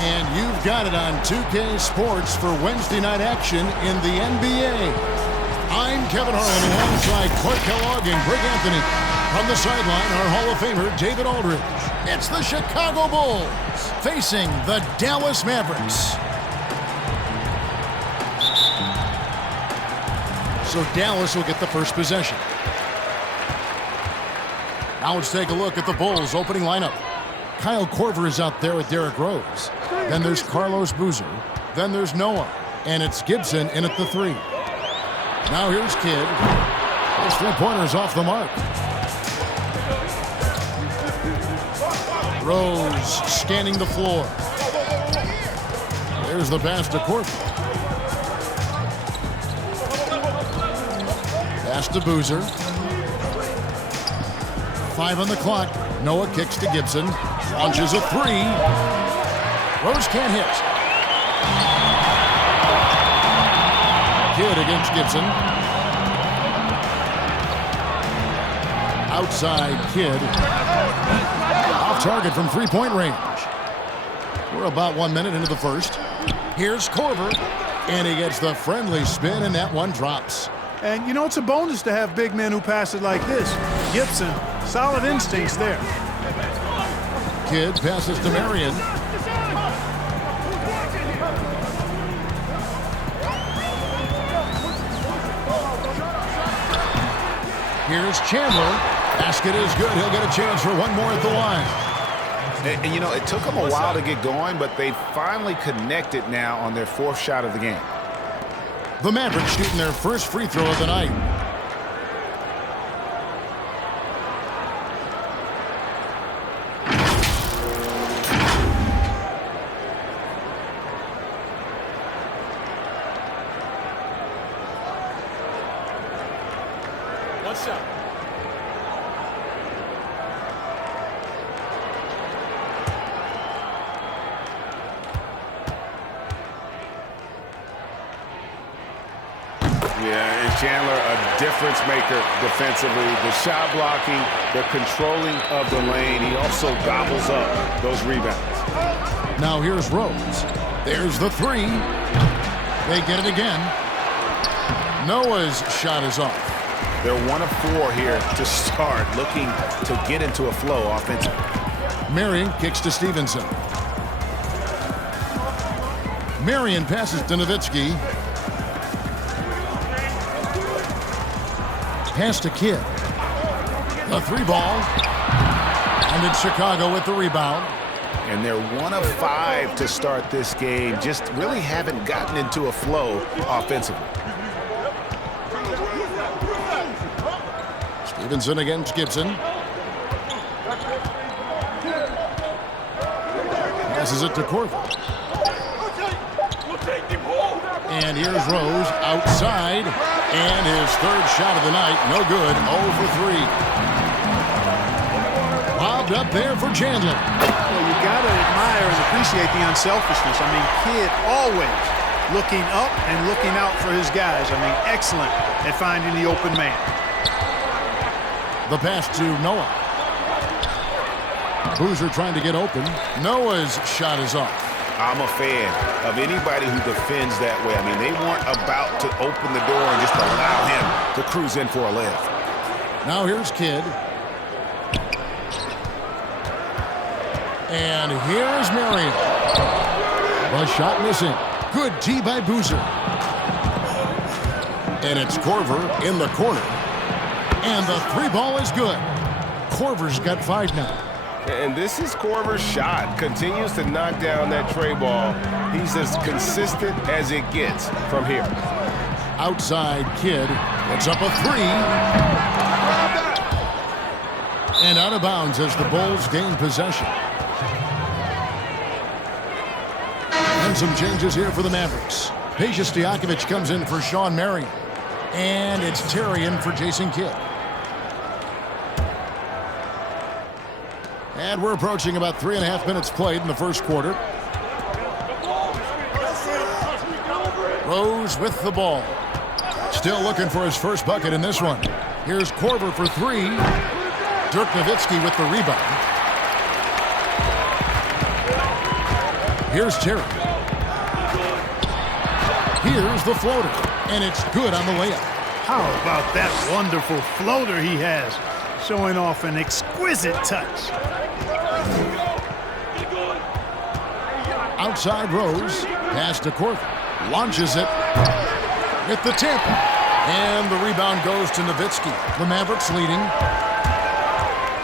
And you've got it on 2K Sports for Wednesday night action in the NBA. I'm Kevin Harlan alongside Clark Kellogg and Greg Anthony. From the sideline, our Hall of Famer, David Aldridge. It's the Chicago Bulls facing the Dallas Mavericks. So Dallas will get the first possession. Now let's take a look at the Bulls' opening lineup. Kyle Korver is out there with Derrick Rose. Then there's Carlos Boozer. Then there's Noah. And it's Gibson in at the 3. Now here's Kidd. His three-pointer's off the mark. Rose scanning the floor. There's the pass to Korver. Pass to Boozer. 5 on the clock. Noah kicks to Gibson. Launches a 3. Rose can't hit. Kidd against Gibson. Outside Kidd. Off target from three-point range. We're about 1 minute into the first. Here's Korver. And he gets the friendly spin, and that one drops. And, you know, it's a bonus to have big men who pass it like this. Gibson, solid instincts there. Kidd passes to Marion. Here's Chandler. Basket is good. He'll get a chance for one more at the line. And you know, it took them a while to get going, but they finally connected now on their 4th shot of the game. The Mavericks shooting their first free throw of the night. What's up? Yeah, and Chandler, a difference maker defensively. The shot blocking, the controlling of the lane. He also gobbles up those rebounds. Now here's Rose. There's the 3. They get it again. Noah's shot is off. They're 1 of 4 here to start, looking to get into a flow offensively. Marion kicks to Stevenson. Marion passes to Nowitzki. Pass to Kidd. The 3 ball. And it's Chicago with the rebound. And they're 1 of 5 to start this game. Just really haven't gotten into a flow offensively. Stevenson against Gibson. Passes it to Korver. And here's Rose outside. And his 3rd shot of the night. No good. 0 for 3. Lobbed up there for Chandler. Well, you got to admire and appreciate the unselfishness. I mean, Kidd always looking up and looking out for his guys. I mean, excellent at finding the open man. The pass to Noah. Boozer trying to get open. Noah's shot is off. I'm a fan of anybody who defends that way. I mean, they weren't about to open the door and just allow him to cruise in for a layup. Now here's Kidd. And here's Marion. The shot missing. Good tee by Boozer. And it's Korver in the corner. And the 3 ball is good. Korver's got 5 now. And this is Korver's shot. Continues to knock down that tray ball. He's as consistent as it gets from here. Outside Kidd puts up a 3. And out of bounds as the Bulls gain possession. And some changes here for the Mavericks. Peja Stojakovic comes in for Sean Marion. And it's Terrian for Jason Kidd. And we're approaching about 3.5 minutes played in the first quarter. Rose with the ball. Still looking for his first bucket in this one. Here's Korver for 3. Dirk Nowitzki with the rebound. Here's Terry. Here's the floater, and it's good on the layup. How about that wonderful floater he has, showing off an exquisite touch. Outside Rose, pass to Corver, launches it with the tip, and the rebound goes to Nowitzki. The Mavericks leading.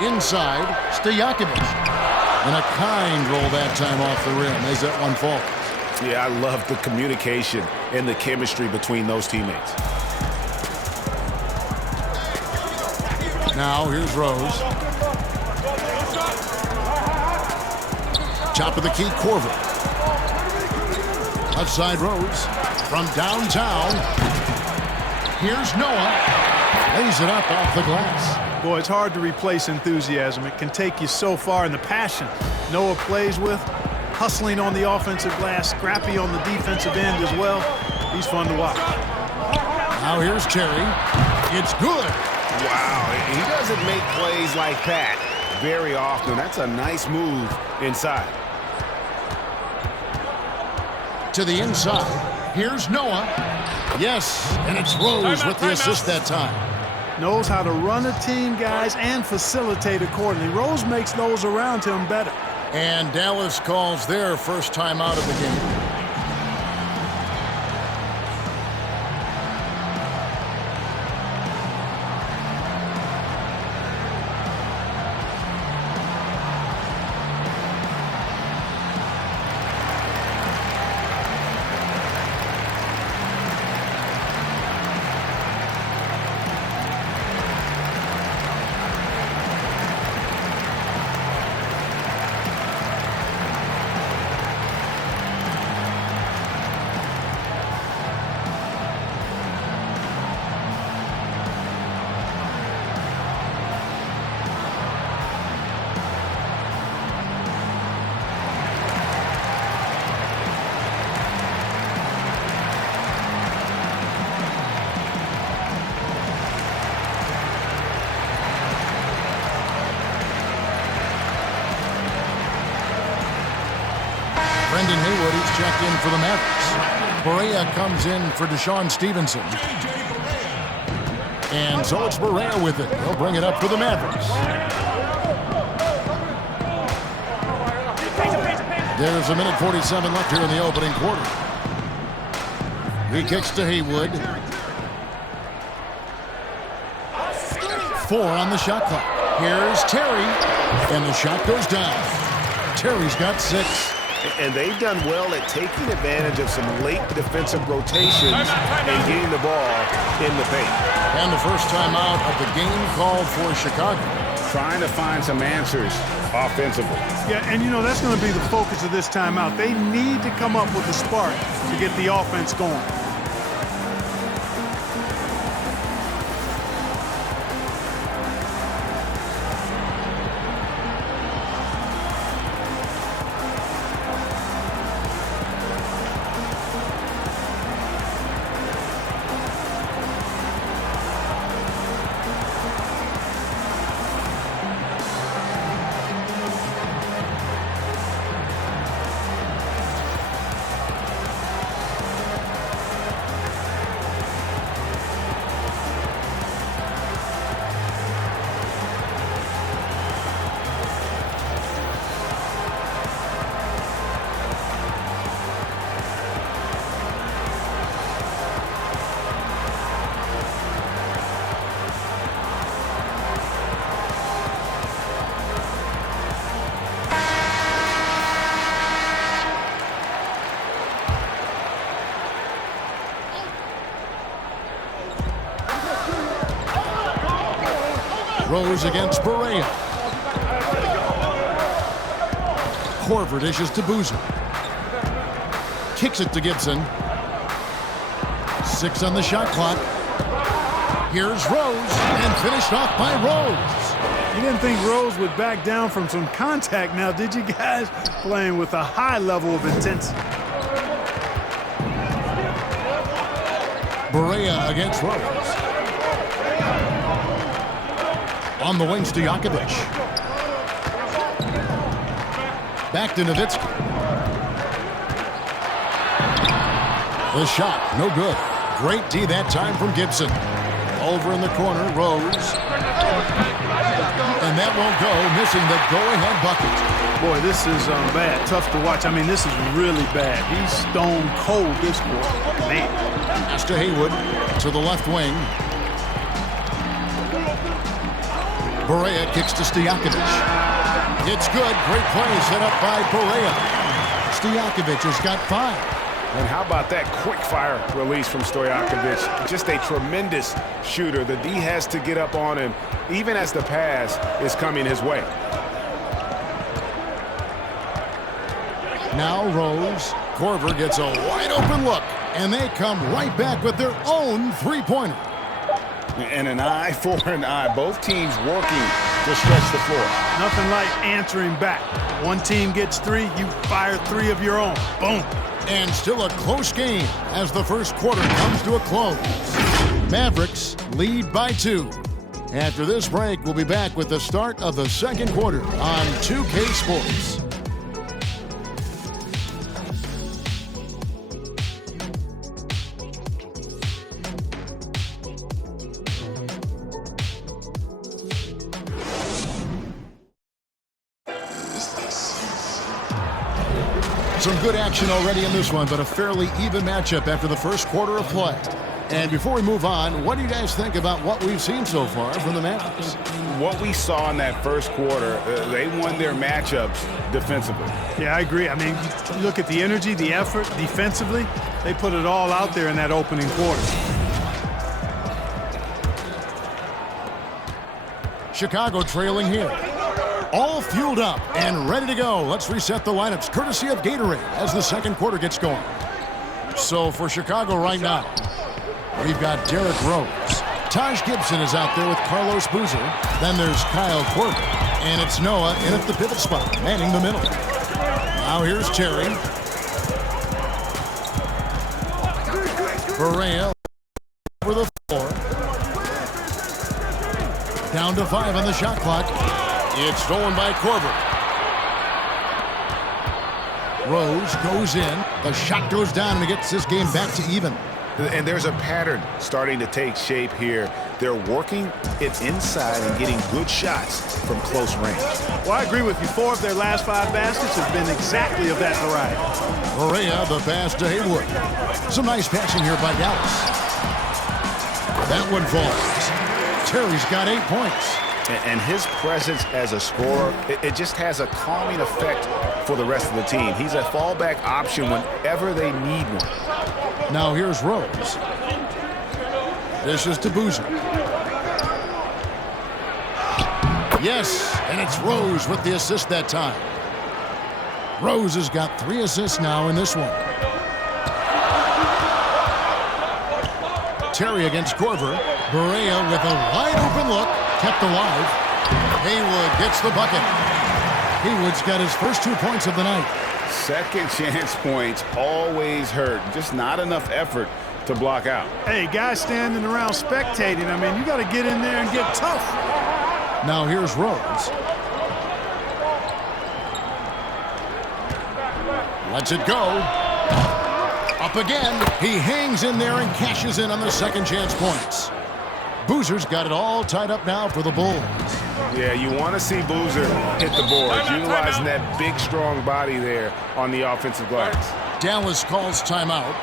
Inside, Stojakovic. And a kind roll that time off the rim as that one falls. Yeah, I love the communication and the chemistry between those teammates. Now here's Rose. Top of the key, Corver. Outside Rose from downtown. Here's Noah. Lays it up off the glass. Boy, it's hard to replace enthusiasm. It can take you so far, and the passion Noah plays with, hustling on the offensive glass, scrappy on the defensive end as well. He's fun to watch. Now here's Terry. It's good. Wow, he doesn't make plays like that very often. That's a nice move inside. To the inside. Here's Noah. Yes, and it's Rose with the assist that time. Knows how to run a team, guys, and facilitate accordingly. Rose makes those around him better. And Dallas calls their first time out of the game. Brendan Haywood, he's checked in for the Mavericks. Barea comes in for Deshaun Stevenson. And so it's Barea with it. He'll bring it up for the Mavericks. There's a minute 47 left here in the opening quarter. He kicks to Haywood. 4 on the shot clock. Here's Terry. And the shot goes down. Terry's got 6. And they've done well at taking advantage of some late defensive rotations and getting the ball in the paint. And the first time out of the game called for Chicago. Trying to find some answers offensively. Yeah, and you know, that's going to be the focus of this timeout. They need to come up with a spark to get the offense going. Rose against Barea. Corver dishes to Boozer. Kicks it to Gibson. 6 on the shot clock. Here's Rose, and finished off by Rose. You didn't think Rose would back down from some contact now, did you guys? Playing with a high level of intensity. Barea against Rose. On the wing, Stojakovic. Back to Nowitzki. The shot, no good. Great D that time from Gibson. Over in the corner, Rose. And that won't go, missing the go-ahead bucket. Boy, this is bad. Tough to watch. I mean, this is really bad. He's stone cold this quarter. Man. Pass to Haywood, to the left wing. Barea kicks to Stojakovic. It's good. Great play set up by Barea. Stojakovic has got 5. And how about that quick-fire release from Stojakovic? Just a tremendous shooter. The D has to get up on him, even as the pass is coming his way. Now Rose. Korver gets a wide-open look, and they come right back with their own three-pointer. And an eye for an eye. Both teams working to stretch the floor. Nothing like answering back. One team gets 3, you fire 3 of your own. Boom. And still a close game as the first quarter comes to a close. Mavericks lead by 2. After this break, we'll be back with the start of the second quarter on 2K Sports. Some good action already in this one, but a fairly even matchup after the first quarter of play. And before we move on, what do you guys think about what we've seen so far from the Mavericks? What we saw in that first quarter, they won their matchups defensively. Yeah, I agree. I mean, you look at the energy, the effort defensively. They put it all out there in that opening quarter. Chicago trailing here. All fueled up and ready to go. Let's reset the lineups, courtesy of Gatorade, as the second quarter gets going. So for Chicago right now, we've got Derrick Rose. Taj Gibson is out there with Carlos Boozer. Then there's Kyle Korver. And it's Noah in at the pivot spot, manning the middle. Now here's Terry. Barea over the floor. Down to 5 on the shot clock. It's stolen by Korver. Rose goes in. The shot goes down and it gets this game back to even. And there's a pattern starting to take shape here. They're working it inside and getting good shots from close range. Well, I agree with you. 4 of their last 5 baskets have been exactly of that variety. Barea, the pass to Haywood. Some nice passing here by Dallas. That one falls. Terry's got 8 points. And his presence as a scorer, it just has a calming effect for the rest of the team. He's a fallback option whenever they need one. Now here's Rose. This is to Boozer. Yes, and it's Rose with the assist that time. Rose has got 3 assists now in this one. Terry against Korver. Barea with a wide open look. Kept alive. Haywood gets the bucket. Haywood's got his first 2 points of the night. Second chance points always hurt. Just not enough effort to block out. Hey, guys standing around spectating, I mean, you got to get in there and get tough. Now here's Rose. Lets it go. Up again. He hangs in there and cashes in on the second chance points. Boozer's got it all tied up now for the Bulls. Yeah, you want to see Boozer hit the boards, utilizing that big, strong body there on the offensive glass. Dallas calls timeout.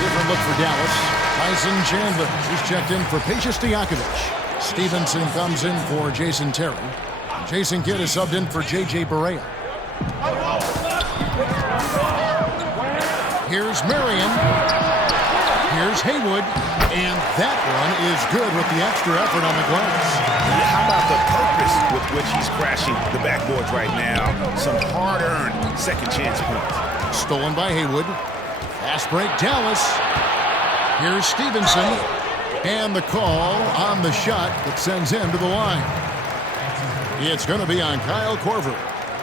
different look for Dallas. Tyson Chandler, he's checked in for Peja Stojakovic. Stevenson comes in for Jason Terry. Jason Kidd is subbed in for J.J. Barea. Here's Marion. Here's Haywood. And that one is good with the extra effort on the glass. How about the purpose with which he's crashing the backboards right now? Some hard-earned second chance points. Stolen by Haywood. Fast break, Dallas. Here's Stevenson. And the call on the shot that sends him to the line. It's going to be on Kyle Korver.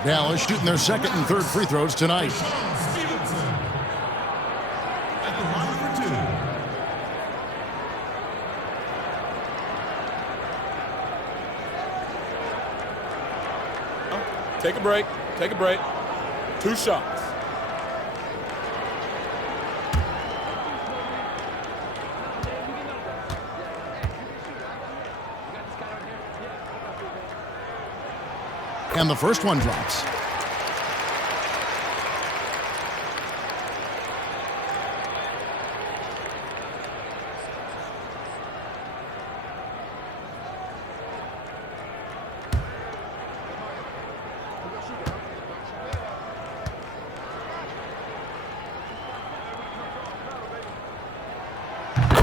Dallas shooting their second and third free throws tonight. Take a break. Take a break. 2 shots. And the first one drops.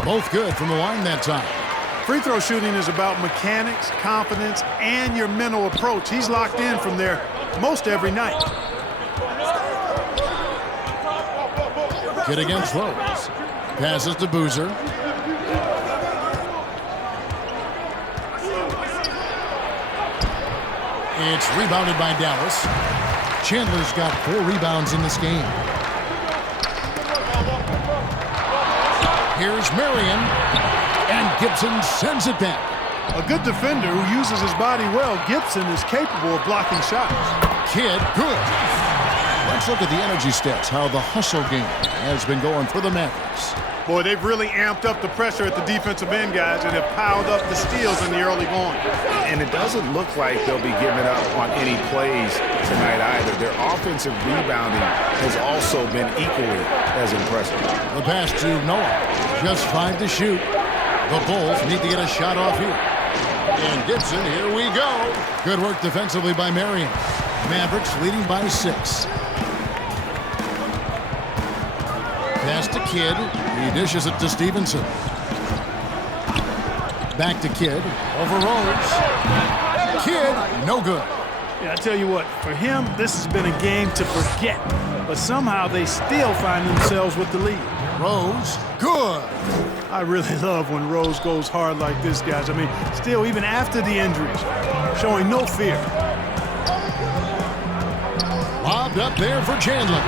Both good from the line that time. Free throw shooting is about mechanics, confidence, and your mental approach. He's locked in from there most every night. Kidd against Rose. Passes to Boozer. It's rebounded by Dallas. Chandler's got 4 rebounds in this game. Here's Marion, and Gibson sends it back. A good defender who uses his body well, Gibson is capable of blocking shots. Kidd, good. Let's look at the energy stats, how the hustle game has been going for the Mavericks. Boy, they've really amped up the pressure at the defensive end, guys, and have piled up the steals in the early going. And it doesn't look like they'll be giving up on any plays tonight either. Their offensive rebounding has also been equally as impressive. The pass to Noah. Just 5 to shoot. The Bulls need to get a shot off here. And Gibson, here we go. Good work defensively by Marion. Mavericks leading by 6. Pass to Kidd. He dishes it to Stevenson. Back to Kidd. Over Rose. Kidd, no good. Yeah, I tell you what, for him, this has been a game to forget. But somehow they still find themselves with the lead. Rose, good. I really love when Rose goes hard like this, guys. I mean, still, even after the injuries, showing no fear. Lobbed up there for Chandler.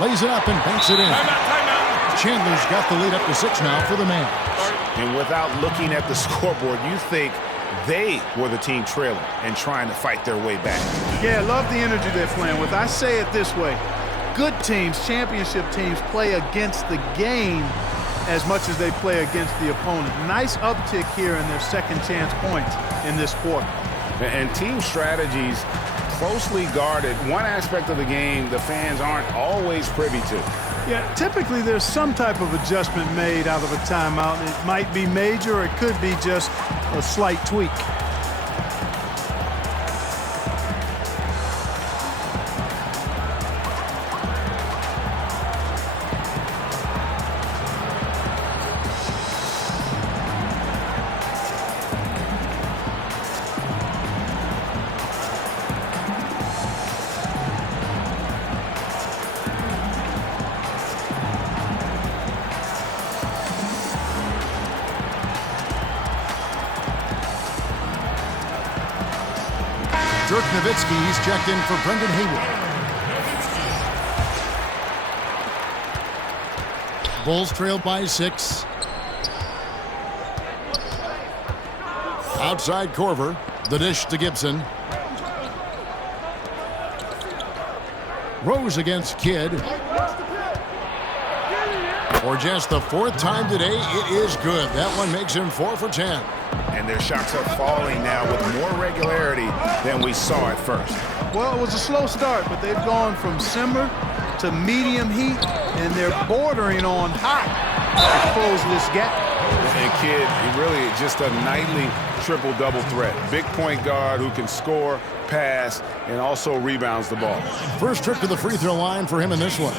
Lays it up and banks it in. Timeout. Chandler's got the lead up to 6 now for the Mavs. And without looking at the scoreboard, you think they were the team trailing and trying to fight their way back. Yeah, I love the energy they're playing with. I say it this way. Good teams, championship teams, play against the game as much as they play against the opponent. Nice uptick here in their second chance points in this quarter. And team strategies closely guarded. One aspect of the game the fans aren't always privy to. Yeah, typically there's some type of adjustment made out of a timeout. It might be major or it could be just a slight tweak. Dirk Nowitzki, he's checked in for Brendan Haywood. Bulls trailed by 6. Outside Korver, the dish to Gibson. Rose against Kidd. For just the 4th time today, it is good. That one makes him 4 for 10. And their shots are falling now with more regularity than we saw at first. Well, it was a slow start, but they've gone from simmer to medium heat, and they're bordering on hot to close this gap. And Kidd, really just a nightly triple-double threat. Big point guard who can score, pass, and also rebounds the ball. First trip to the free throw line for him in this one.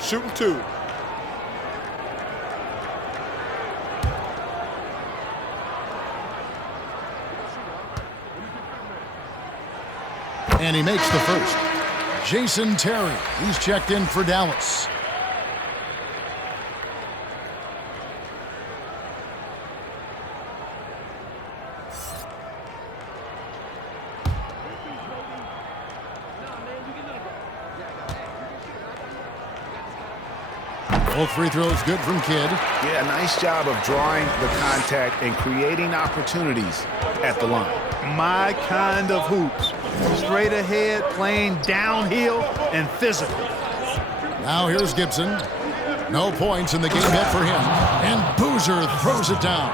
Shooting 2. And he makes the first. Jason Terry, he's checked in for Dallas. Both free throws good from Kidd. Yeah, nice job of drawing the contact and creating opportunities at the line. My kind of hoops. Straight ahead, playing downhill, and physical. Now here's Gibson. No points in the game yet for him. And Boozer throws it down.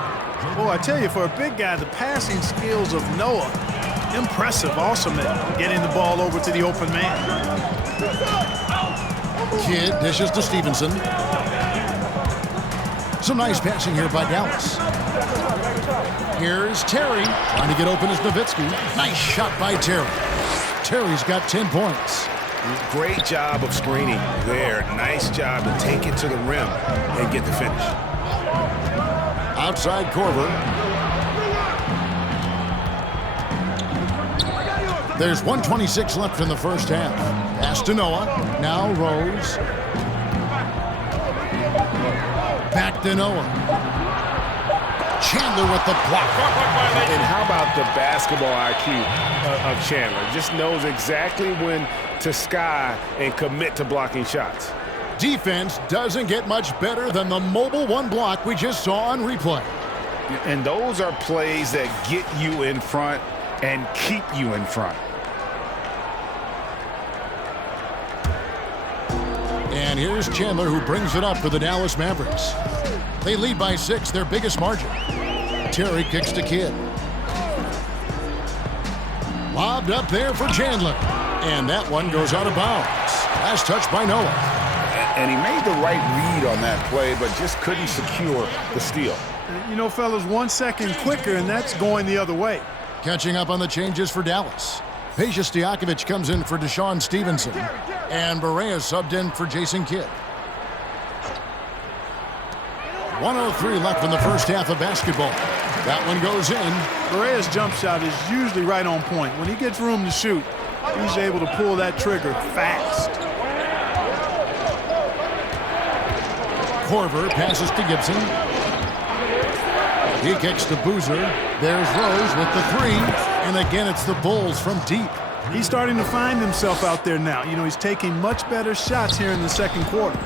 Boy, I tell you, for a big guy, the passing skills of Noah, impressive, awesome at getting the ball over to the open man. Kidd dishes to Stevenson. Some nice passing here by Dallas. Here's Terry trying to get open as Nowitzki. Nice shot by Terry. Terry's got 10 points. Great job of screening there. Nice job to take it to the rim and get the finish. Outside Korver. There's 1:26 left in the first half. Pass to Noah. Now Rose. Back to Noah. Chandler with the block. And how about the basketball IQ of Chandler? Just knows exactly when to sky and commit to blocking shots. Defense doesn't get much better than the mobile one block we just saw on replay. And those are plays that get you in front and keep you in front. And here's Chandler, who brings it up for the Dallas Mavericks. They lead by 6, their biggest margin. Terry kicks to Kidd. Lobbed up there for Chandler. And that one goes out of bounds. Last touch by Noah. And he made the right read on that play, but just couldn't secure the steal. You know, fellas, 1 second quicker, and that's going the other way. Catching up on the changes for Dallas. Peja Stojakovic comes in for Deshaun Stevenson. And Barea subbed in for Jason Kidd. 1:03 left in the first half of basketball. That one goes in. Barea's jump shot is usually right on point. When he gets room to shoot, he's able to pull that trigger fast. Korver passes to Gibson. He kicks to Boozer. There's Rose with the 3. And again, it's the Bulls from deep. He's starting to find himself out there now. You know, he's taking much better shots here in the second quarter.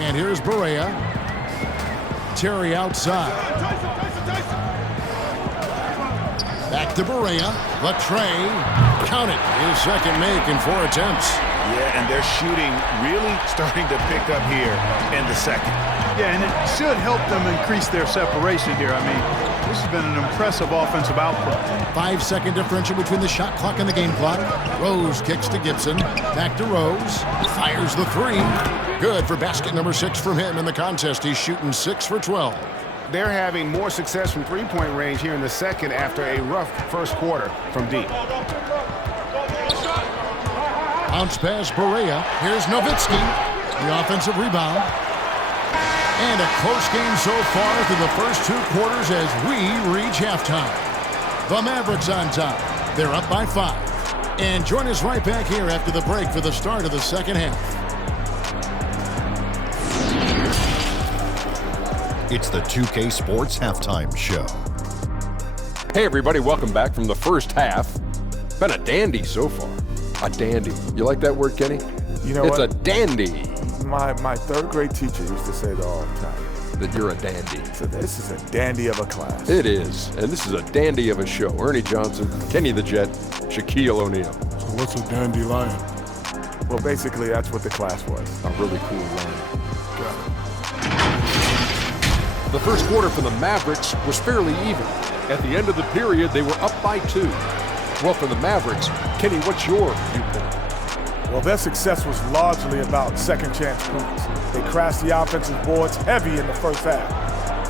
And here's Barea. Terry outside. Back to Barea. Latrey. Count it. His second make in 4 attempts. Yeah, and their shooting really starting to pick up here in the second. Yeah, and it should help them increase their separation here. I mean, this has been an impressive offensive output. 5-second differential between the shot clock and the game clock. Rose kicks to Gibson. Back to Rose. Fires the 3. Good for basket number 6 from him in the contest. He's shooting 6 for 12. They're having more success from three-point range here in the second after a rough first quarter from deep. Bounce pass Barea. Here's Nowitzki. The offensive rebound. And a close game so far through the first 2 quarters as we reach halftime. The Mavericks on top. They're up by 5. And join us right back here after the break for the start of the second half. It's the 2K Sports Halftime Show. Hey everybody, welcome back from the first half. Been a dandy so far. A dandy. You like that word, Kenny? You know it's what? a dandy. My third grade teacher used to say that all the time. That you're a dandy. So this is a dandy of a class. It is. And this is a dandy of a show. Ernie Johnson, Kenny the Jet, Shaquille O'Neal. So what's a dandelion? Well, basically, that's what the class was. A really cool line. Got it. The first quarter for the Mavericks was fairly even. At the end of the period, they were up by 2. Well, for the Mavericks, Kenny, what's your viewpoint? Well, their success was largely about second chance points. They crashed the offensive boards heavy in the first half.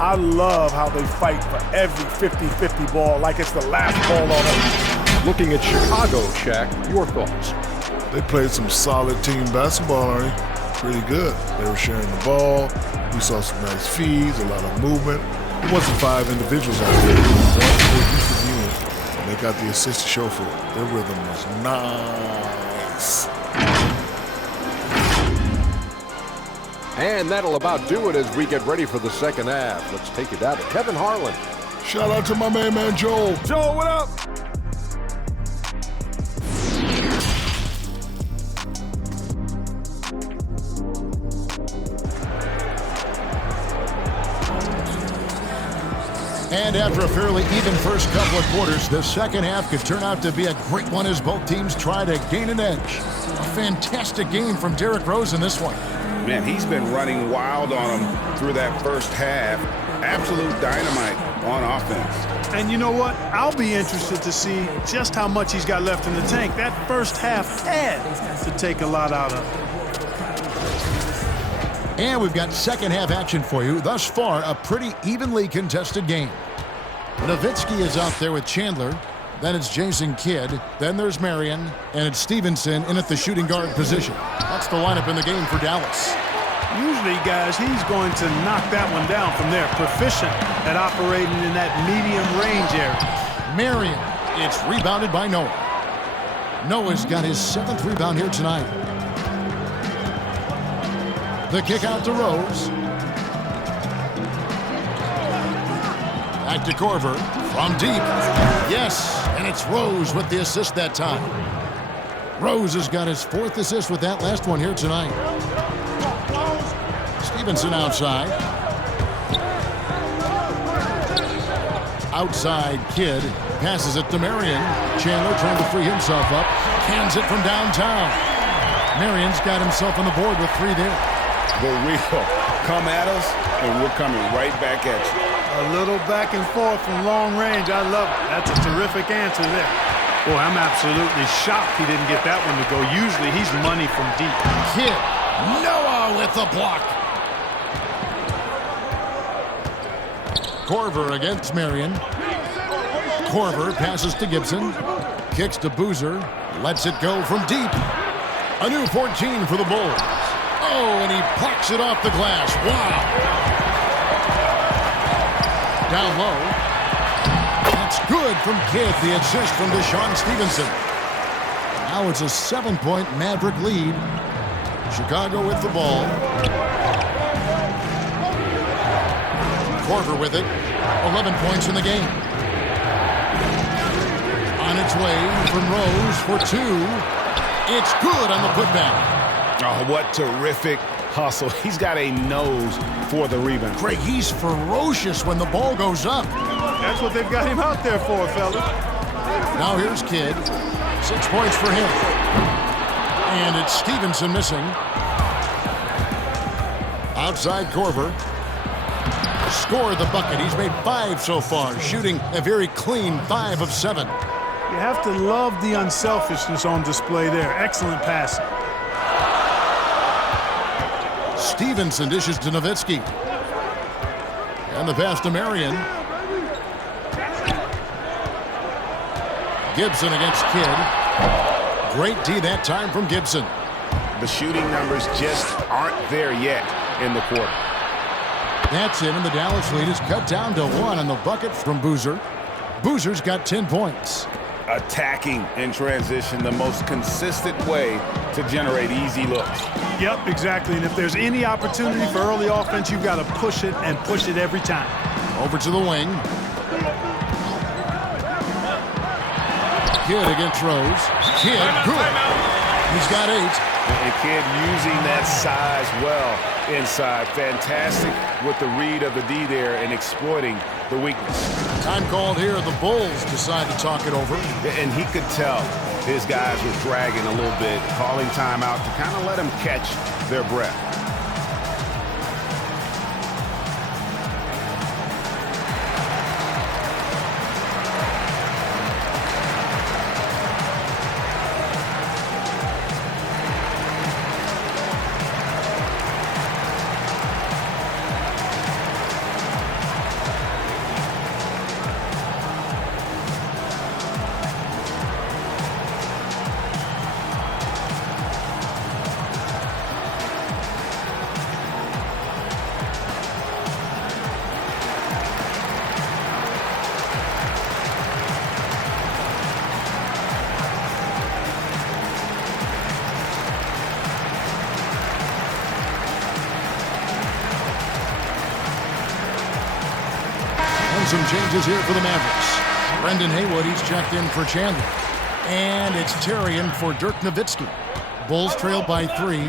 I love how they fight for every 50-50 ball like it's the last ball on earth. Looking at Chicago, Shaq, your thoughts? They played some solid team basketball, Arnie. Pretty good. They were sharing the ball. We saw some nice feeds, a lot of movement. It wasn't 5 individuals out there. It was one cohesive unit, and they got the assist to show for it. Their rhythm was nice. And that'll about do it as we get ready for the second half. Let's take it out to Kevin Harlan. Shout out to my main man, Joel. Joel, what up? And after a fairly even first couple of quarters, the second half could turn out to be a great one as both teams try to gain an edge. A fantastic game from Derrick Rose in this one. Man, he's been running wild on him through that first half. Absolute dynamite on offense. And you know what? I'll be interested to see just how much he's got left in the tank. That first half had to take a lot out of it. And we've got second half action for you. Thus far, a pretty evenly contested game. Nowitzki is out there with Chandler. Then it's Jason Kidd. Then there's Marion. And it's Stevenson in at the shooting guard position. That's the lineup in the game for Dallas. Usually, guys, he's going to knock that one down from there. Proficient at operating in that medium range area. Marion. It's rebounded by Noah. Noah's got his 7th rebound here tonight. The kick out to Rose. Back to Korver from deep. Yes, and it's Rose with the assist that time. Rose has got his 4th assist with that last one here tonight. Stevenson outside. Outside Kidd passes it to Marion. Chandler trying to free himself up. Cans it from downtown. Marion's got himself on the board with 3 there. The real come at us, and we're coming right back at you. A little back and forth from long range. I love it. That's a terrific answer there. Boy, I'm absolutely shocked he didn't get that one to go. Usually he's money from deep. Kidd. Noah with the block. Korver against Marion. Korver passes to Gibson. Kicks to Boozer. Lets it go from deep. A new 14 for the Bulls. Oh, and he plucks it off the glass. Wow. Down low. That's good from Kidd. The assist from Deshaun Stevenson. Now it's a 7-point Maverick lead. Chicago with the ball. Korver with it. 11 points in the game. On its way from Rose for 2. It's good on the putback. Oh, what terrific hustle. He's got a nose for the rebound. Craig, he's ferocious when the ball goes up. That's what they've got him out there for, fellas. Now here's Kidd. 6 points for him. And it's Stevenson missing. Outside Korver. Scored the bucket. He's made 5 so far, shooting a very clean 5 of 7. You have to love the unselfishness on display there. Excellent passing. Stevenson dishes to Nowitzki. And the pass to Marion. Gibson against Kidd. Great D that time from Gibson. The shooting numbers just aren't there yet in the quarter. That's it, and the Dallas lead is cut down to 1 on the bucket from Boozer. Boozer's got 10 points. Attacking in transition, the most consistent way to generate easy looks. Yep, exactly. And if there's any opportunity for early offense, you've got to push it and push it every time. Over to the wing. Kidd against Rose. Kidd, good. He's got 8. And Kidd using that size well inside. Fantastic with the read of the D there and exploiting the weakness. Time called here. The Bulls decide to talk it over. And he could tell his guys were dragging a little bit, calling timeout to kind of let them catch their breath. some changes here for the Mavericks. Brendan Haywood, he's checked in for Chandler. And it's Terry in for Dirk Nowitzki. Bulls trail by 3.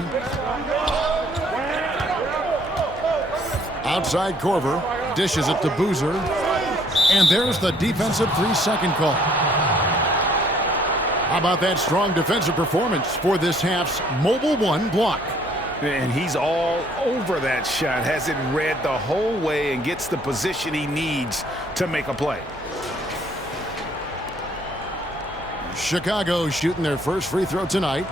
Outside Korver, dishes it to Boozer. And there's the defensive 3-second call. How about that strong defensive performance for this half's Mobile 1 block? And he's all over that shot, has it read the whole way and gets the position he needs to make a play. Chicago shooting their first free throw tonight.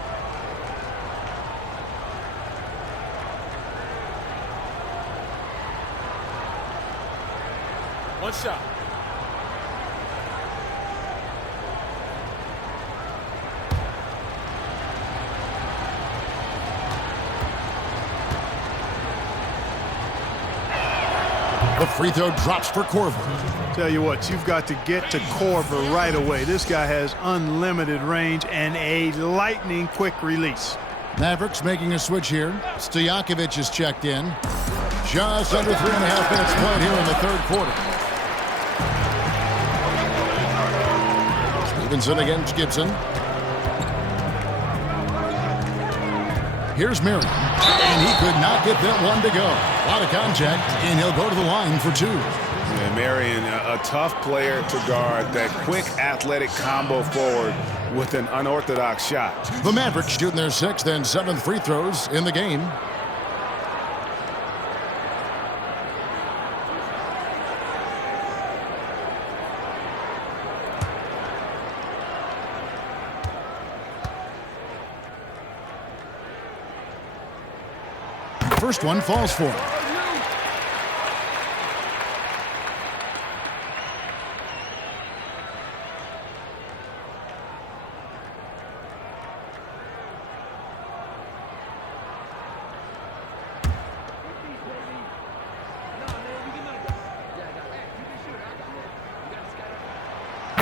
One shot. The free throw drops for Korver. Tell you what, you've got to get to Korver right away. This guy has unlimited range and a lightning quick release. Mavericks making a switch here. Stojakovic is checked in. Just under 3.5 minutes played here in the third quarter. Stevenson against Gibson. Here's Marion, and he could not get that one to go. A lot of contact, and he'll go to the line for 2. Yeah, Marion, a tough player to guard. That quick athletic combo forward with an unorthodox shot. The Mavericks shooting their 6th and 7th free throws in the game. First one falls for him.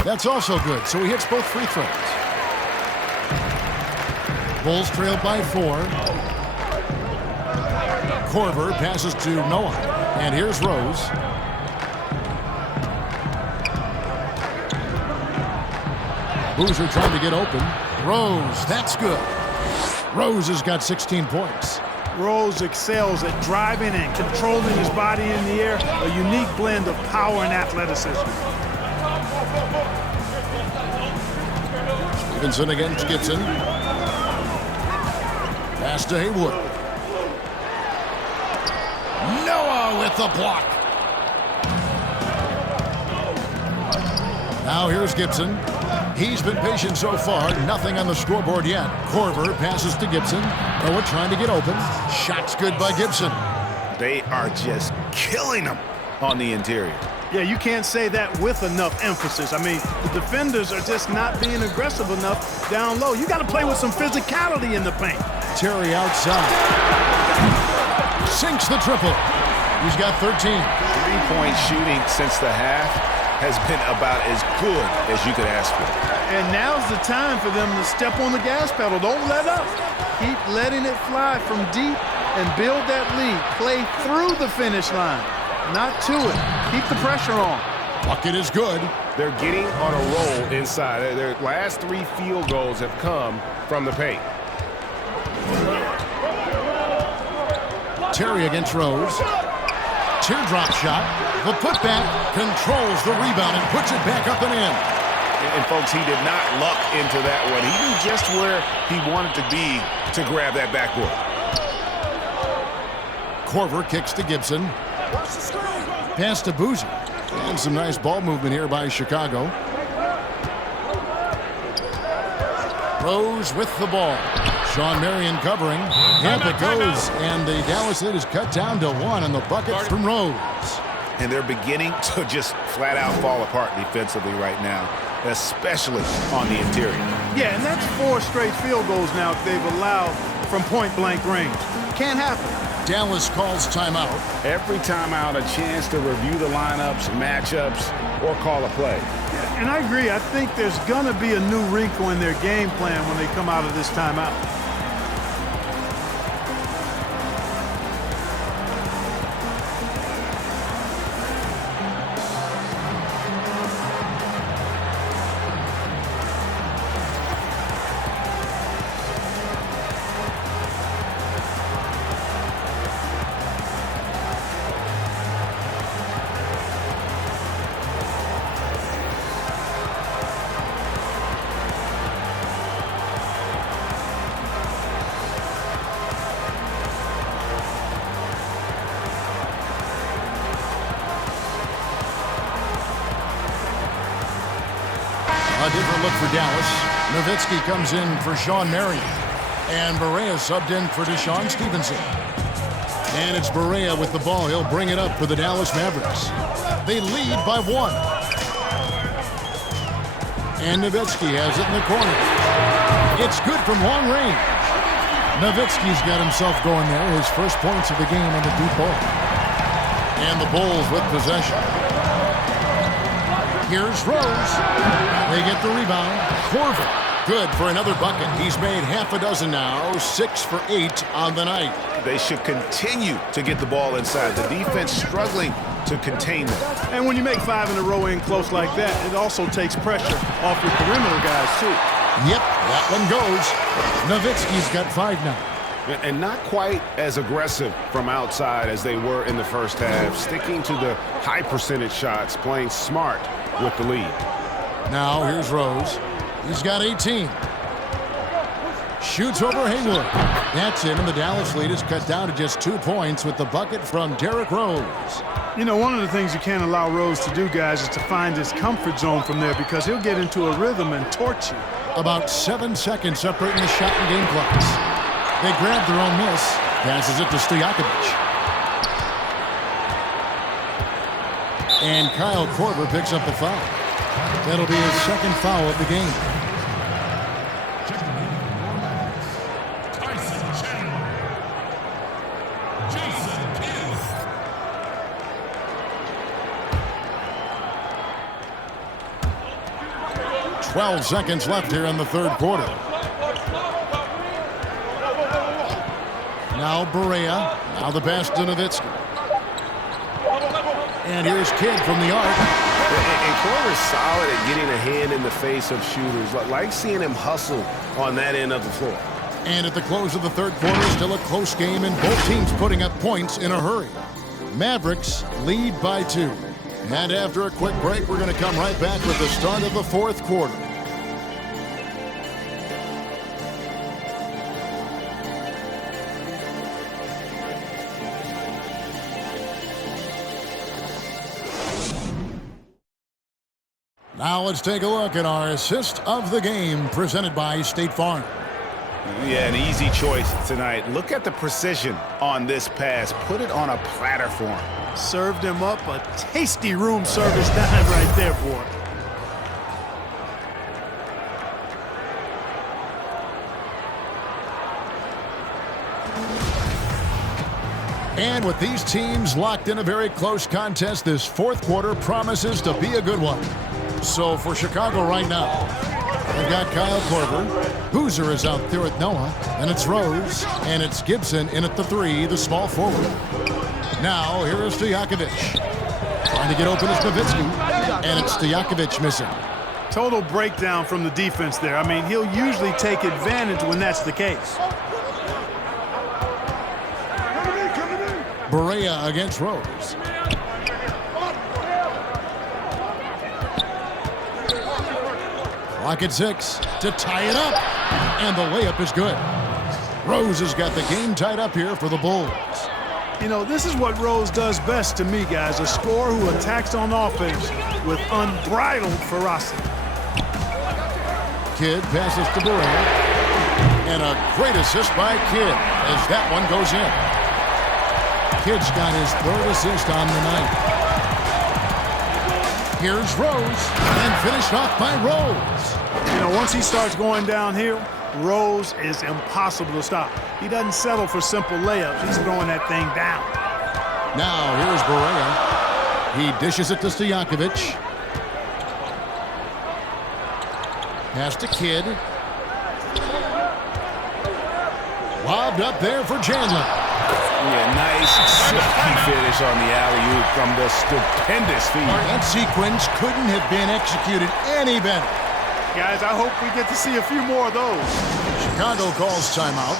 That's also good, so he hits both free throws. Bulls trail by 4. Korver passes to Noah, and here's Rose. Boozer trying to get open. Rose, that's good. Rose has got 16 points. Rose excels at driving and controlling his body in the air, a unique blend of power and athleticism. Stevenson against Gibson. Pass to Haywood. Noah with the block. Now here's Gibson. He's been patient so far. Nothing on the scoreboard yet. Korver passes to Gibson. Noah trying to get open. Shot's good by Gibson. They are just killing them on the interior. Yeah, you can't say that with enough emphasis. I mean, the defenders are just not being aggressive enough down low. You got to play with some physicality in the paint. Terry outside. Sinks the triple. He's got 13. Three-point shooting since the half has been about as good as you could ask for. And now's the time for them to step on the gas pedal. Don't let up. Keep letting it fly from deep and build that lead. Play through the finish line, not to it. Keep the pressure on. Bucket is good. They're getting on a roll inside. Their last 3 field goals have come from the paint. Terry against Rose. Teardrop shot. The putback controls the rebound and puts it back up and in. And folks, he did not luck into that one. He knew just where he wanted to be to grab that backboard. Korver kicks to Gibson. Pass to Boozer. And some nice ball movement here by Chicago. Rose with the ball. Sean Marion covering. Up it goes. And the Dallas lead is cut down to 1 on the bucket from Rose. And they're beginning to just flat out fall apart defensively right now, especially on the interior. Yeah, and that's 4 straight field goals now they've allowed from point-blank range. Can't happen. Dallas calls timeout. Every timeout, a chance to review the lineups, matchups, or call a play. And I agree. I think there's going to be a new wrinkle in their game plan when they come out of this timeout. A different look for Dallas. Nowitzki comes in for Sean Marion. And Barea subbed in for Deshaun Stevenson. And it's Barea with the ball. He'll bring it up for the Dallas Mavericks. They lead by 1. And Nowitzki has it in the corner. It's good from long range. Nowitzki's got himself going there. His first points of the game on the deep ball. And the Bulls with possession. Here's Rose. They get the rebound. Corver. Good for another bucket. He's made half a dozen now. 6 for 8 on the night. They should continue to get the ball inside. The defense struggling to contain them. And when you make 5 in a row in close like that, it also takes pressure off your perimeter guys, too. Yep, that one goes. Nowitzki's got 5 now. And not quite as aggressive from outside as they were in the first half. Sticking to the high percentage shots, playing smart with the lead. Now here's Rose. He's got 18. Shoots over Haywood. That's it, and the Dallas lead is cut down to just 2 points with the bucket from Derrick Rose. You know, one of the things you can't allow Rose to do, guys, is to find his comfort zone from there because he'll get into a rhythm and torch you. About 7 seconds separating the shot and game clocks. They grab their own miss. Passes it to Stojakovic. And Kyle Korver picks up the foul. That'll be his second foul of the game. 12 seconds left here in the third quarter. Now Barea. Now the pass to Nowitzki. And here's Kidd from the arc. And Korver's solid at getting a hand in the face of shooters. Like seeing him hustle on that end of the floor. And at the close of the third quarter, still a close game, and both teams putting up points in a hurry. Mavericks lead by 2. And after a quick break, we're going to come right back with the start of the fourth quarter. Now let's take a look at our assist of the game presented by State Farm. Yeah, an easy choice tonight. Look at the precision on this pass. Put it on a platter for him. Served him up a tasty room service dive right there, boy. And with these teams locked in a very close contest, this fourth quarter promises to be a good one. So for Chicago right now, they've got Kyle Korver. Boozer is out there with Noah. And it's Rose. And it's Gibson in at the 3, the small forward. Now here is Stojakovic. Trying to get open is Nowitzki. And it's Stojakovic missing. Total breakdown from the defense there. I mean, he'll usually take advantage when that's the case. Barea against Rose. Clock at 6 to tie it up. And the layup is good. Rose has got the game tied up here for the Bulls. You know, this is what Rose does best to me, guys. A scorer who attacks on offense with unbridled ferocity. Kidd passes to Barea. And a great assist by Kidd as that one goes in. Kidd's got his 3rd assist on the night. Here's Rose, and finished off by Rose. You know, once he starts going downhill, Rose is impossible to stop. He doesn't settle for simple layups. He's throwing that thing down. Now, here's Barea. He dishes it to Stojakovic. Pass to Kidd. Lobbed up there for Chandler. Yeah, nice silky finish on the alley-oop from the stupendous feed. That sequence couldn't have been executed any better. Guys, I hope we get to see a few more of those. Chicago calls timeout.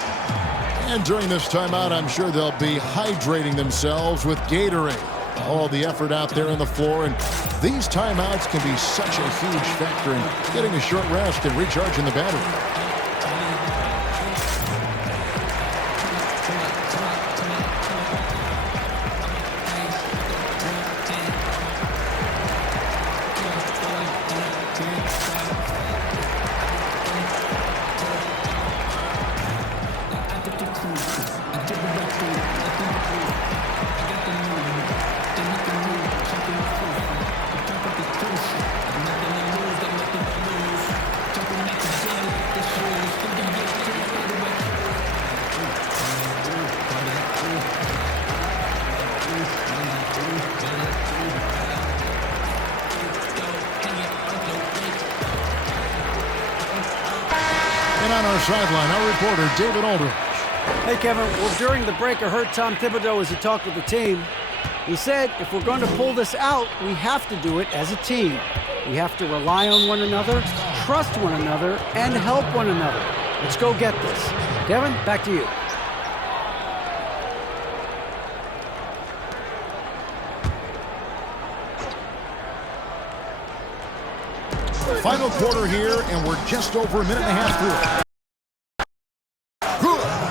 And during this timeout, I'm sure they'll be hydrating themselves with Gatorade. All the effort out there on the floor, and these timeouts can be such a huge factor in getting a short rest and recharging the battery. On our sideline, our reporter, David Aldridge. Hey, Kevin. Well, during the break, I heard Tom Thibodeau as he talked with the team. He said, if we're going to pull this out, we have to do it as a team. We have to rely on one another, trust one another, and help one another. Let's go get this. Kevin, back to you. Final quarter here, and we're just over a minute and a half through it.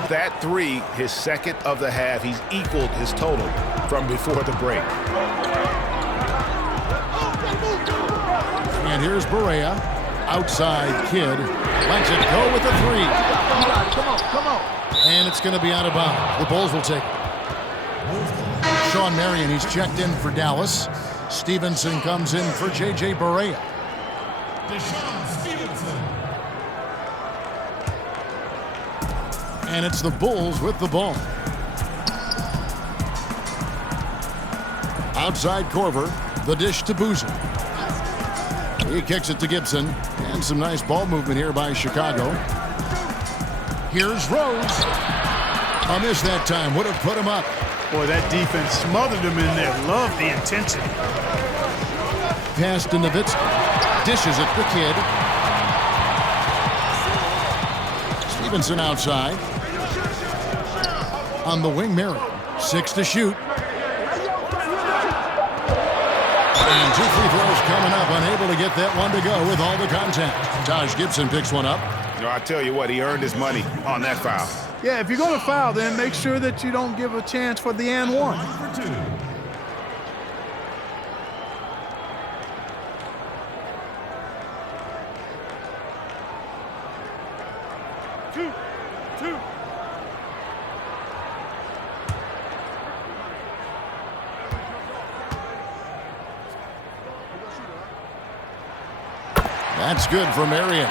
That three, his second of the half, he's equaled his total from before the break. And here's Barea. Outside Kidd. Lets it go with the three. Come on. And it's going to be out of bounds. The Bulls will take it. Sean Marion, he's checked in for Dallas. Stevenson comes in for J.J. Barea. And it's the Bulls with the ball. Outside Korver, the dish to Boozer. He kicks it to Gibson, and some nice ball movement here by Chicago. Here's Rose. A miss that time, would have put him up. Boy, that defense smothered him in there. Love the intensity. Pass to Nowitzki. Dishes it to Kidd. Stevenson outside. On the wing, Marion. 6 to shoot. And 2 free throws coming up. Unable to get that one to go with all the contact. Taj Gibson picks one up. No, I tell you what, he earned his money on that foul. Yeah, if you're going to foul, then make sure that you don't give a chance for the and one. That's good for Marion.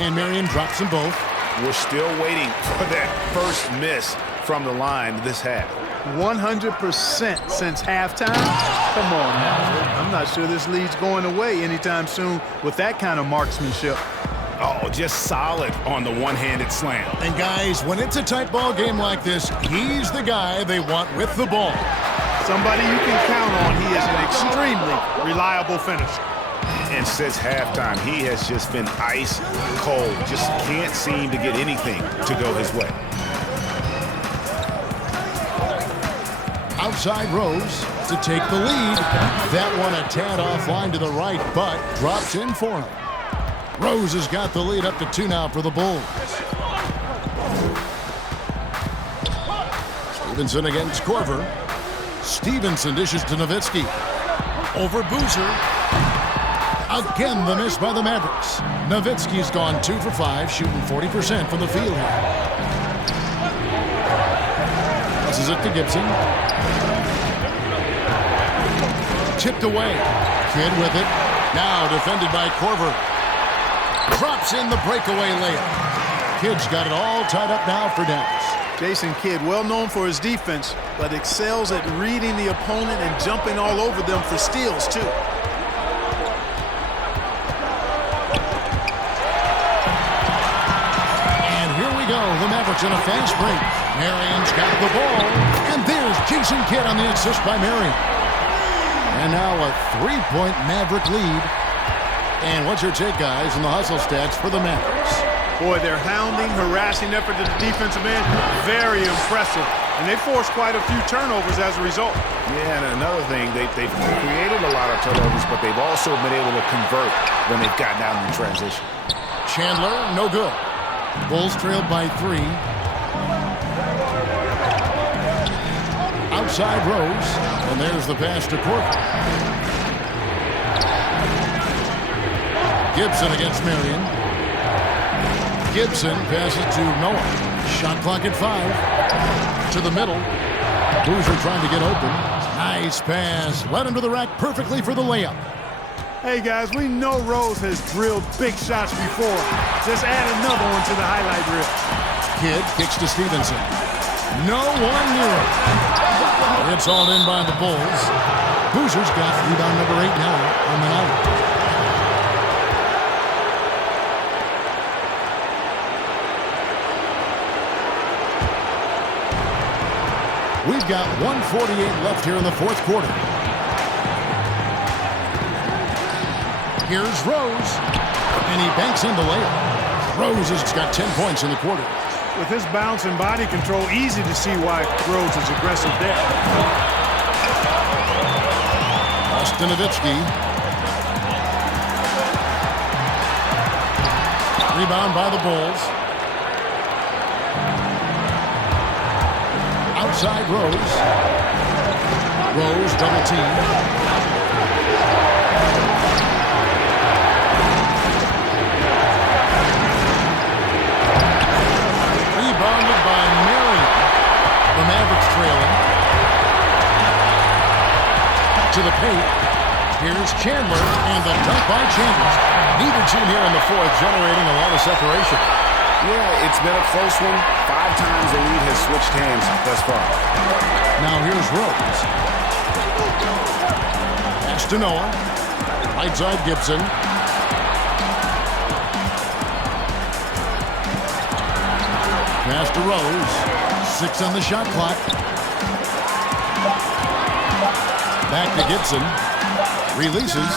And Marion drops them both. We're still waiting for that first miss from the line this half. 100% since halftime. Come on now. I'm not sure this lead's going away anytime soon with that kind of marksmanship. Oh, just solid on the one-handed slam. And guys, when it's a tight ball game like this, he's the guy they want with the ball. Somebody you can count on. He is an extremely reliable finisher. And since halftime, he has just been ice cold. Just can't seem to get anything to go his way. Outside Rose to take the lead. That one a tad offline to the right, but drops in for him. Rose has got the lead up to 2 now for the Bulls. Stevenson against Korver. Stevenson dishes to Nowitzki. Over Boozer. Again, the miss by the Mavericks. Nowitzki's gone 2 for 5, shooting 40% from the field here. Passes it to Gibson. Tipped away. Kidd with it. Now defended by Korver. Drops in the breakaway layup. Kidd's got it all tied up now for Dallas. Jason Kidd, well known for his defense, but excels at reading the opponent and jumping all over them for steals, too. The Mavericks in a fast break. Marion's got the ball. And there's Jason Kidd on the assist by Marion. And now a 3-point Maverick lead. And what's your take, guys, in the hustle stats for the Mavericks? Boy, their hounding, harassing effort to the defensive end, very impressive. And they forced quite a few turnovers as a result. Yeah, and another thing, they've created a lot of turnovers, but they've also been able to convert when they've gotten out in transition. Chandler, no good. Bulls trailed by 3. Outside Rose, and there's the pass to Corker. Gibson against Marion. Gibson passes to Noah. Shot clock at 5. To the middle. Boozer trying to get open. Nice pass. Led him to the rack perfectly for the layup. Hey, guys, we know Rose has drilled big shots before. Just add another one to the highlight reel. Kidd kicks to Stevenson. No one near him. It's all in by the Bulls. Boozer's got rebound number 8 now on the night. We've got 1:48 left here in the fourth quarter. Here's Rose, and he banks in the layup. Rose has got 10 points in the quarter. With his bounce and body control, easy to see why Rose is aggressive there. Ostanovitsky. Rebound by the Bulls. Outside Rose. Rose double team. Rebounded by Marion. The Mavericks trailing. To the paint. Here's Chandler, and the dunk by Chambers. Neither team here in the fourth generating a lot of separation. Yeah, it's been a close one. 5 times the lead has switched hands thus far. Now here's Rose. Pass to Noah. Right side Gibson. Pass to Rose. 6 on the shot clock. Back to Gibson. Releases.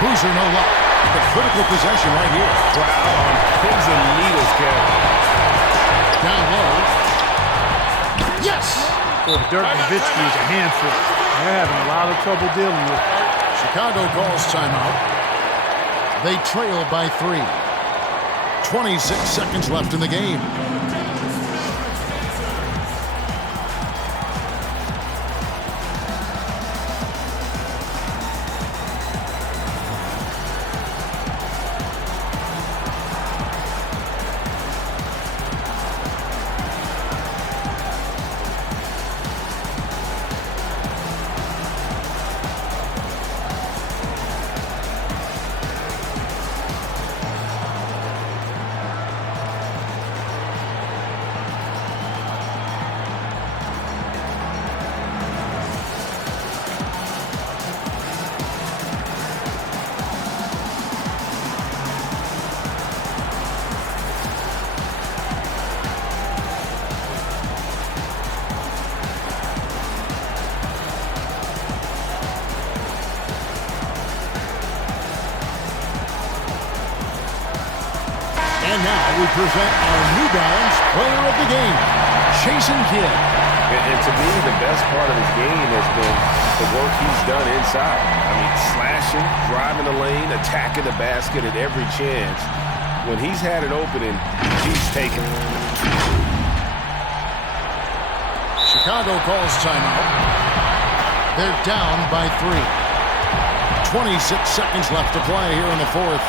Boozer no luck. The critical possession right here. Wow, on pins and needles, Kevin. Down low. Yes! Boy, Dirk Nowitzki is a handful. They're having a lot of trouble dealing with it. Chicago calls timeout. They trail by 3. 26 seconds left in the game. And now we present our New Balance Player of the Game, Jason Kidd. And to me, the best part of his game has been the work he's done inside. I mean, slashing, driving the lane, attacking the basket at every chance. When he's had an opening, he's taken it. Chicago calls timeout. They're down by 3. 26 seconds left to play here in the fourth.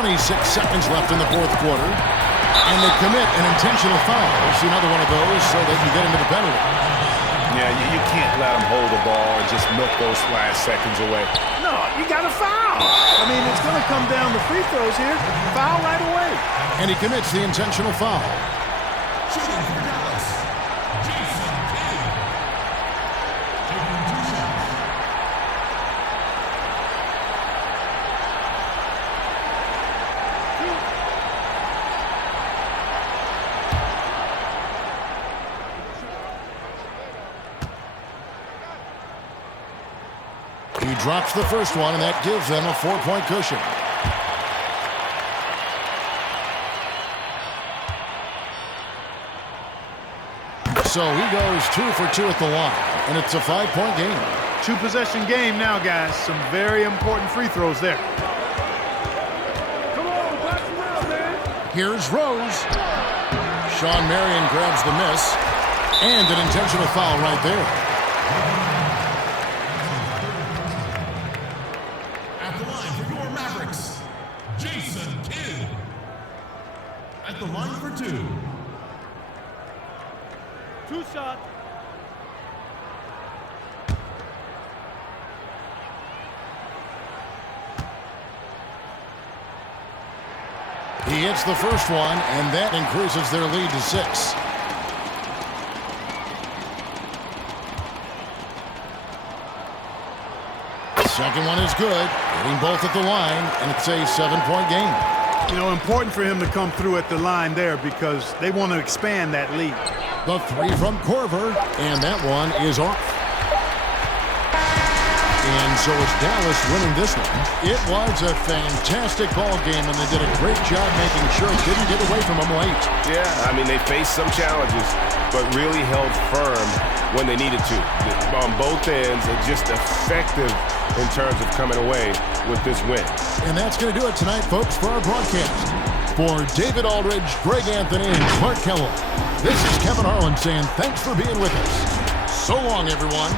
26 seconds left in the fourth quarter. And they commit an intentional foul. We'll see another one of those so they can get into the penalty. Yeah, you can't let them hold the ball and just milk those last seconds away. No, you got to foul. I mean, it's going to come down to free throws here. Foul right away. And he commits the intentional foul. Shooting for Dallas, Jason Kidd. Taking 2 shots. He drops the first one, and that gives them a 4-point cushion. So he goes 2 for 2 at the line, and it's a 5-point game. 2-possession game now, guys. Some very important free throws there. Come on, pass it around, man. Here's Rose. Sean Marion grabs the miss, and an intentional foul right there. At the line for your Mavericks, Jason Kidd. At the line for 2. 2 shots. He hits the first one, and that increases their lead to 6. Second one is good, hitting both at the line, and it's a 7-point game. You know, important for him to come through at the line there because they want to expand that lead. The 3 from Korver, and that one is off. And so it's Dallas winning this one. It was a fantastic ball game, and they did a great job making sure it didn't get away from them late. Yeah, I mean, they faced some challenges, but really held firm when they needed to. On both ends, and just effective in terms of coming away with this win. And that's going to do it tonight, folks, for our broadcast. For David Aldridge, Greg Anthony, and Clark Kellogg, this is Kevin Harlan saying thanks for being with us. So long, everyone.